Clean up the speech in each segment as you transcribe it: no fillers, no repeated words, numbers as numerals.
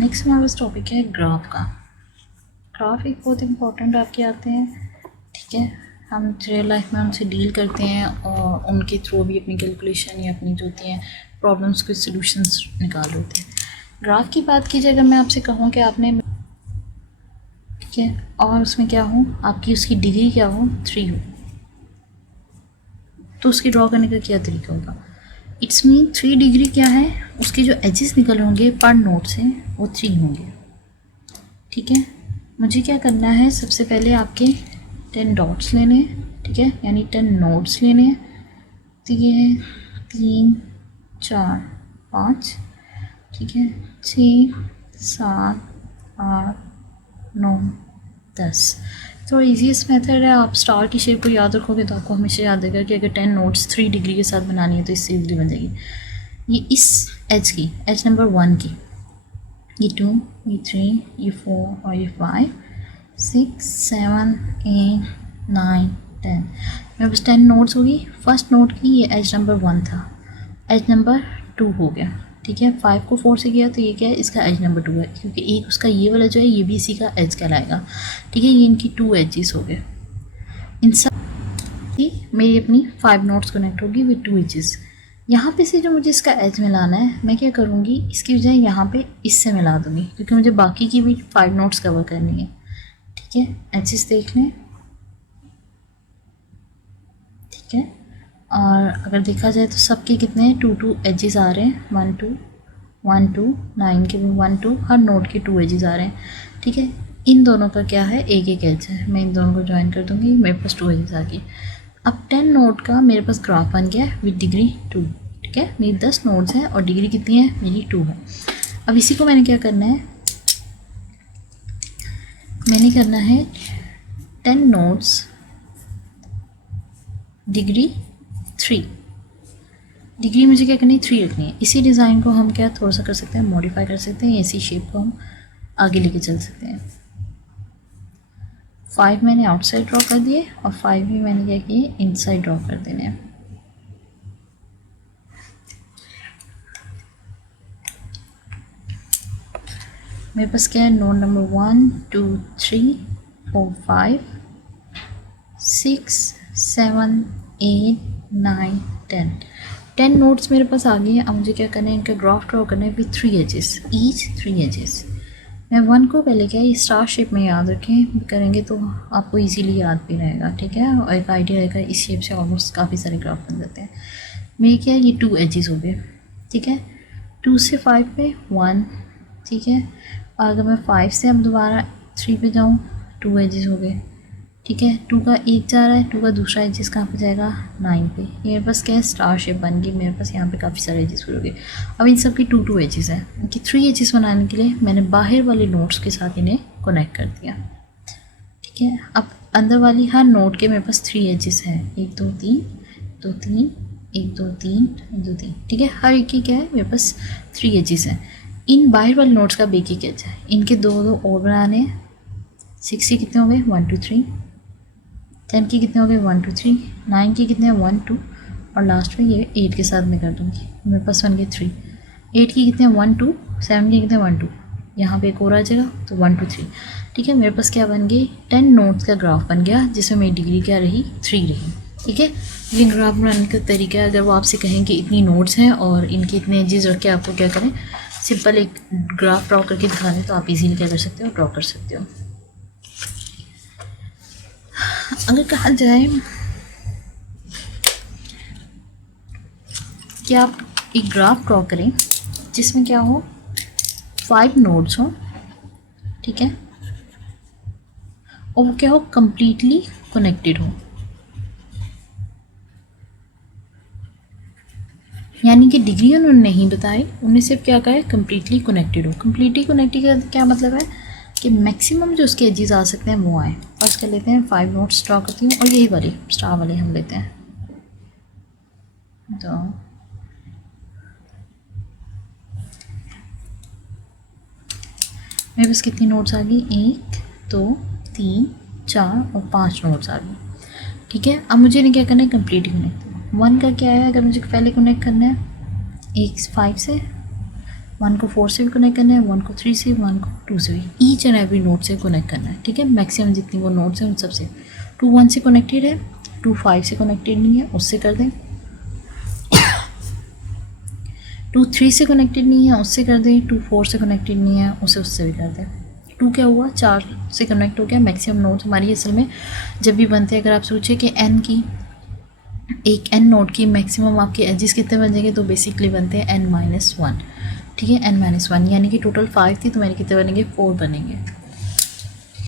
Next हमारे पास topic है graph का। ग्राफ एक बहुत इंपॉर्टेंट आपके आते हैं, ठीक है। हम रियल लाइफ में उनसे डील करते हैं और उनके थ्रू भी अपनी कैलकुलेशन या अपनी जो होती हैं प्रॉब्लम्स के सॉल्यूशंस निकाल होते हैं। ग्राफ की बात कीजिए, अगर मैं आपसे कहूँ कि आपने, ठीक है, और उसमें क्या हो, आपकी उसकी डिग्री क्या हो, 3 हो, तो उसकी ड्रॉ करने का क्या तरीका होगा। इट्स मीन 3 डिग्री क्या है, उसके जो एजेस निकल होंगे पर नोट से वो 3 होंगे, ठीक है। मुझे क्या करना है, सबसे पहले आपके 10 डॉट्स लेने हैं, ठीक है, यानी 10 नोट्स लेने हैं। तो ये है 3 4 5, ठीक है, 6 7 8 9 10। तो ईजीएस्ट मेथड है, आप स्टार की शेप को याद रखोगे तो आपको हमेशा याद रहेगा कि अगर 10 नोट्स 3 डिग्री के साथ बनानी है तो इससे इजीली बन जाएगी। ये इस एज की, एज नंबर 1 की, ये 2, ये 3, ये 4 और ये 5 6 7 8 9 10। मेरे पास 10 नोट्स होगी। फर्स्ट नोट की ये एज नंबर 1 था, एज नंबर 2 हो गया, ठीक है। 5 को 4 से किया तो ये क्या है, इसका एज नंबर 2 है, क्योंकि एक उसका ये वाला जो है ये भी इसी का एज कहलाएगा, ठीक है। ये इनकी 2 एजेस हो गए। इन सब की मेरी अपनी 5 नोट्स कनेक्ट होगी विद 2 एजेस। यहाँ पे से जो मुझे इसका एज मिलाना है, मैं क्या करूँगी, इसकी बजाय यहाँ पे इससे मिला दूँगी, क्योंकि मुझे बाकी की भी 5 नोट्स कवर करनी है, ठीक है। एजेस देख लें, ठीक है। और अगर देखा जाए तो सबके कितने हैं, 2 एजेस आ रहे हैं, 1 2 1 2, 9 के भी 1 2, हर नोट के 2 एजेस आ रहे हैं, ठीक है। इन दोनों का क्या है, एक एक एज है, मैं इन दोनों को ज्वाइन कर दूँगी, मेरे पास 2 एजेस आ गई। अब 10 नोट का मेरे पास ग्राफ बन गया विद डिग्री 2, ठीक है। मेरी 10 नोट्स हैं और डिग्री कितनी है, मेरी 2 है। अब इसी को मैंने क्या करना है, मैंने करना है 10 नोट्स डिग्री 3। डिग्री मुझे क्या करनी है, 3 रखनी है। इसी डिज़ाइन को हम क्या थोड़ा सा कर सकते हैं, मॉडिफाई कर सकते हैं, इसी शेप को हम आगे लेके चल सकते हैं। 5 मैंने आउटसाइड ड्रॉ कर दिए और 5 भी मैंने क्या किए, इनसाइड ड्रॉ कर देने हैं। मेरे पास क्या है, नोट नंबर 1 2 3 4 5 6 7 8 9 10। 10 नोट्स मेरे पास आ गई हैं। अब मुझे क्या करना है, इनका ग्राफ ड्रॉ करना है विथ 3 एजेस, ईच 3 एजेस। मैं 1 को पहले क्या है, स्टार शेप में याद रखें, करेंगे तो आपको इजीली याद भी रहेगा, ठीक है, और एक आइडिया रहेगा। इस शेप से ऑलमोस्ट काफ़ी सारे ग्राफ बन जाते हैं। मेरे क्या है, ये 2 एजेस हो गए, ठीक है। 2 से 5 पे 1, ठीक है। और अगर मैं 5 से अब दोबारा 3 पे जाऊँ, 2 एजेस हो गए, ठीक है। 2 का एक जा रहा है, 2 का दूसरा एजेस कहाँ पे जाएगा, 9 पे। ये मेरे पास क्या है, स्टार शेप बन गई, मेरे पास यहाँ पे काफ़ी सारे एजेस हो गए। अब इन सब की 2 एजेस हैं, इनकी 3 एजेस बनाने के लिए मैंने बाहर वाले नोट्स के साथ इन्हें कनेक्ट कर दिया, ठीक है। अब अंदर वाली हर नोट के मेरे पास 3 एजेस हैं, 1 2 3 2 3 1 2 3 1 2 3, ठीक है। हर एक की क्या है, मेरे पास 3 एजेस हैं। इन बाहर वाले नोट्स का एक एक एज है, इनके 2 और बनाने हैं। 6 के कितने हो गए, 1 2 3। 10 के कितने हो गए, 1 2 3। 9 के कितने हैं, 1 2। और लास्ट में ये 8 के साथ मैं कर दूँगी, मेरे पास बन गए 3। 8 के कितने हैं, 1 2। 7 के कितने हैं, 1 2। यहाँ पे एक और आ जाएगा तो 1 2 3, ठीक है। मेरे पास क्या बन गई, 10 नोट्स का ग्राफ बन गया, जिसमें मेरी डिग्री क्या रही, 3 रही, ठीक है। लेकिन ग्राफ बनाने का तरीका, अगर वो आपसे कहें कि इतनी नोट्स हैं और इनके इतने एजेस रख के आपको क्या करें, सिंपल एक ग्राफ ड्रॉ करके दिखा दें तो आप इजीली क्या कर सकते हो, ड्रॉ कर सकते हो। अगर कहा जाए कि आप एक ग्राफ ड्रॉ करें जिसमें क्या हो, 5 नोड्स हो, ठीक है, और वो क्या हो, कंप्लीटली कनेक्टेड हो, यानी कि डिग्री उन्होंने नहीं बताई, उन्हें सिर्फ क्या कहा है, कम्प्लीटली कनेक्टेड हो। कम्प्लीटली कनेक्टेड का क्या मतलब है कि मैक्सिमम जो उसके एजेस आ सकते हैं वो आए। फर्स्ट कर लेते हैं, 5 नोट्स ड्रॉ करती हूँ और यही वाले स्टार वाले हम लेते हैं। तो मेरे पास कितनी नोट्स आ गई, 1 2 3 4 और 5 नोट्स आ गई, ठीक है। अब मुझे इन्हें क्या करना है, कम्प्लीटली कनेक्ट। 1 का क्या है, अगर मुझे पहले कनेक्ट करना है, एक 5 से 1 को 4 से भी कनेक्ट करना है, 1 को 3 से, 1 को 2 से भी, ईच एंड एवरी नोड से कनेक्ट करना है, ठीक है। मैक्सिमम जितनी वो नोड्स हैं उन सबसे। 2 1 से कनेक्टेड है, 2 5 से कनेक्टेड नहीं है, उससे कर दें। 2 3 से कनेक्टेड नहीं है, उससे कर दें। 2 4 से कनेक्टेड नहीं है, उससे भी कर दें। 2 क्या हुआ, 4 से कनेक्ट हो गया। मैक्सिमम नोड्स हमारी असल में जब भी बनते हैं, अगर आप सोचिए कि n की एक n नोड की मैक्सिमम आपके एजेस कितने बन जाएंगे, तो बेसिकली बनते हैं n-1, ठीक है। n-1 यानी कि टोटल 5 थी, तो मेरे कितने बनेंगे, 4 बनेंगे।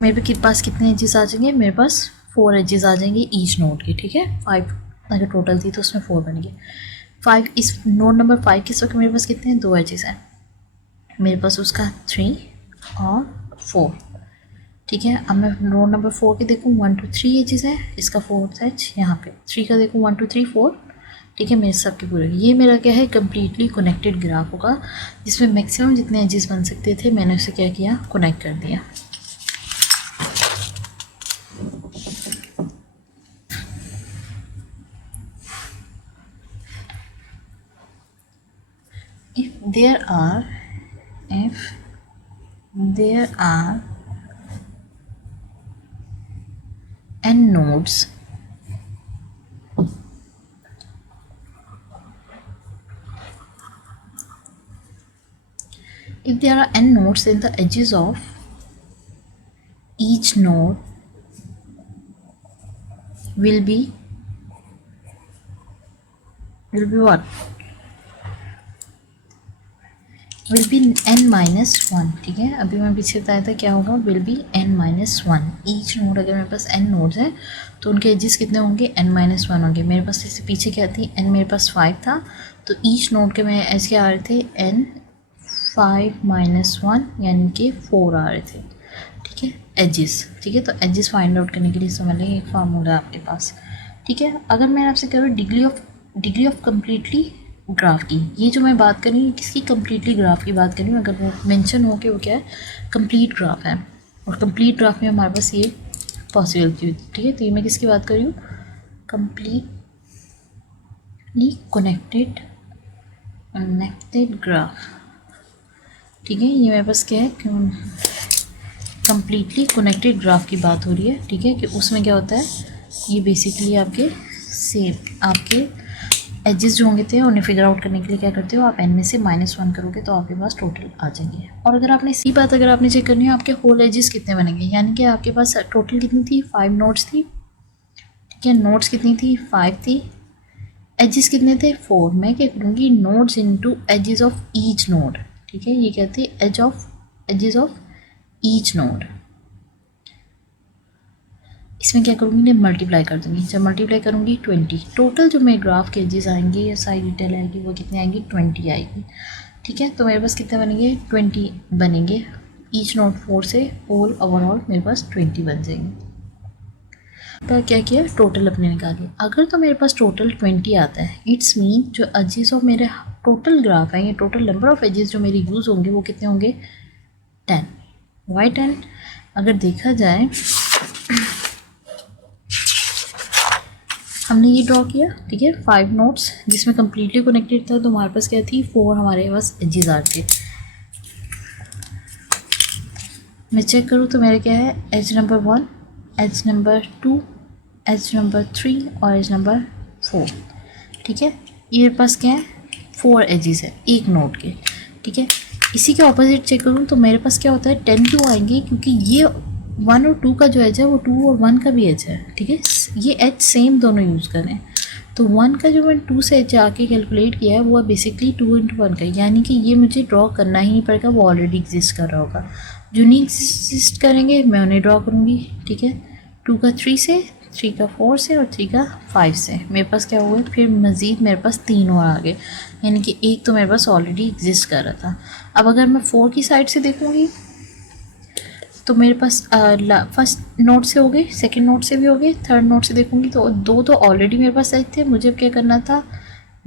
मेरे पास कितने एजेस आ जाएंगे, मेरे पास 4 एजेस आ जाएंगे ईच नोड के, ठीक है। 5 अगर टोटल थी तो उसमें 4 बनेंगे। 5 इस नोड नंबर 5 के वक्त मेरे पास कितने हैं, 2 एजेस हैं मेरे पास, उसका 3 और 4, ठीक है। अब मैं नोड नंबर 4 के देखूँ, 1 2 3 एजेस है, इसका 4th एज यहाँ पे। 3 का देखूँ, 1 2 3 4, ठीक है। मेरे सबके पूरे, ये मेरा क्या है, कम्प्लीटली कनेक्टेड ग्राफ होगा, जिसमें मैक्सिमम जितने एजेस बन सकते थे मैंने उसे क्या किया, कनेक्ट कर दिया। If there are n nodes, then the edges of each node will be what? Will be n-1, ठीक है। अभी मैं पीछे बताया था क्या होगा, will be n-1। Each node, अगर मेरे पास n नोड्स हैं तो उनके एजेस कितने होंगे, n-1 होंगे। मेरे पास इससे पीछे क्या थी, n मेरे पास 5 था, तो ईच नोड के मेरे एज क्या आ रहे थे, n-5-1 यानी कि 4 आ रहे थे, ठीक है, एजेस, ठीक है। तो एजेस फाइंड आउट करने के लिए समझ लेंगे एक फार्मूला आपके पास, ठीक है। अगर मैं आपसे कह रहा हूँ डिग्री ऑफ कम्प्लीटली ग्राफ की, ये जो मैं बात कर रही हूँ किसकी, कम्प्लीटली ग्राफ की बात कर रही हूँ। अगर वो मेंशन हो कि वो क्या है, कंप्लीट ग्राफ है, और कंप्लीट ग्राफ में हमारे पास ये पॉसिबिलिटी होती है, ठीक है। तो ये मैं किसकी बात कर रही हूँ, कंप्लीटली कनेक्टेड ग्राफ, ठीक है। ये मेरे पास क्या है, कंप्लीटली कनेक्टेड ग्राफ की बात हो रही है, ठीक है। कि उसमें क्या होता है, ये बेसिकली आपके सेम आपके एजेस जो होंगे थे उन्हें फिगर आउट करने के लिए क्या करते हो आप, n में से -1 करोगे तो आपके पास टोटल आ जाएंगे। और अगर आपने इसी बात अगर आपने चेक करनी है आपके होल एजेस कितने बनेंगे, यानी कि आपके पास टोटल कितनी थी, 5 नोड्स थी, ठीक है। नोड्स कितनी थी, 5 थी, एजेस कितने थे, 4। मैं क्या करूँगी, nodes into edges of each node, ठीक है। ये कहते हैं एजेस ऑफ ईच नोड। इसमें क्या करूँगी, मैं मल्टीप्लाई कर दूँगी। जब मल्टीप्लाई करूँगी 20, टोटल जो मेरे ग्राफ के एजेस आएंगे या सारी डिटेल आएगी वो कितनी आएंगी, 20 आएगी, ठीक है। तो मेरे पास कितने बनेंगे, 20 बनेंगे। ईच नोड 4 से होल ओवरऑल मेरे पास 20 बन जाएंगे। तो क्या किया, टोटल अपने निकालिए। अगर तो मेरे पास टोटल 20 आता है, इट्स मीन जो एजेस ऑफ मेरे टोटल ग्राफ है, ये टोटल नंबर ऑफ एजेस जो मेरे यूज़ होंगे वो कितने होंगे, 10। वाई 10? अगर देखा जाए हमने ये ड्रॉ किया, ठीक है, 5 नोड्स जिसमें कम्प्लीटली कनेक्टेड था, तो हमारे पास क्या थी, 4 हमारे पास एजेस आ थे। मैं चेक करूँ तो मेरा क्या है, edge number 1, edge number 2, edge number 3 और एज नंबर 4, ठीक है। ये मेरे पास क्या है, 4 एजेस है एक नोड के, ठीक है। इसी के ऑपोजिट चेक करूँ तो मेरे पास क्या होता है, 10 क्यों आएंगे, क्योंकि ये 1 और 2 का जो एज है वो 2 और 1 का भी एज है, ठीक है। ये एज सेम दोनों यूज़ करें, तो 1 का जो मैंने 2 से एज आके कैलकुलेट किया है वो बेसिकली 2 × 1 का, यानी कि ये मुझे ड्रॉ करना ही नहीं पड़ेगा, वो ऑलरेडी एग्जिस्ट कर रहा होगा। जो नहीं एग्जिस्ट करेंगे मैं उन्हें ड्रॉ करूँगी, ठीक है। 2 का 3 से, 3 का 4 से और 3 का 5 से मेरे पास क्या हुआ, फिर मज़ीद मेरे पास 3 और आ गए, यानी कि एक तो मेरे पास ऑलरेडी एग्जिस्ट कर रहा था। अब अगर मैं 4 की साइड से देखूँगी तो मेरे पास फर्स्ट नोट से हो गए, सेकंड नोट से भी हो गए, थर्ड नोट से देखूँगी तो 2 तो ऑलरेडी मेरे पास एज थे। मुझे अब क्या करना था,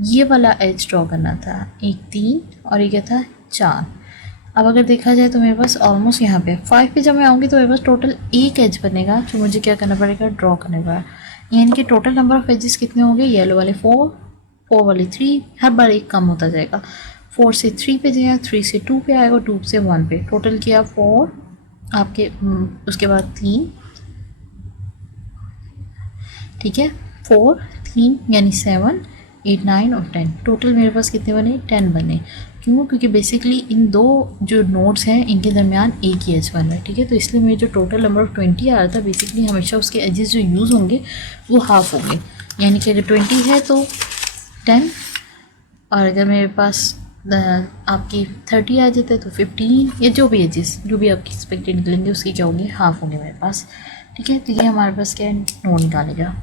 ये वाला एज ड्रॉ करना था, एक 3 और ये क्या था 4। अब अगर देखा जाए तो मेरे पास ऑलमोस्ट यहाँ पे 5 पे जब मैं आऊँगी तो मेरे पास टोटल एक एज बनेगा जो मुझे क्या करना पड़ेगा, ड्रॉ करने का। यानी कि टोटल नंबर ऑफ एजेस कितने होंगे, येलो वाले 4, 4 वाले 3, हर बार एक कम होता जाएगा। 4 से 3 पे जाएगा, 3 से 2 पे आएगा, 2 से 1 पे, टोटल किया 4 आपके, उसके बाद 3, ठीक है, 4 3 यानी 7 8 9 और 10, टोटल मेरे पास कितने बने, 10 बने। क्यों? क्योंकि बेसिकली इन दो जो नोड्स हैं इनके दरमियान एक ही एज बन रहा है, ठीक है। तो इसलिए मेरे जो टोटल नंबर ऑफ 20 आ रहा था, बेसिकली हमेशा उसके एजेस जो यूज़ होंगे वो हाफ होंगे, यानी कि अगर 20 है तो 10, और अगर मेरे पास आपकी 30 आ जाता है तो 15, या जो भी एजेस जो भी आपकी एक्सपेक्टेड निकलेंगे उसके क्या होंगे, हाफ होंगे मेरे पास, ठीक है। तो ये हमारे पास क्या है, नोड निकालेगा।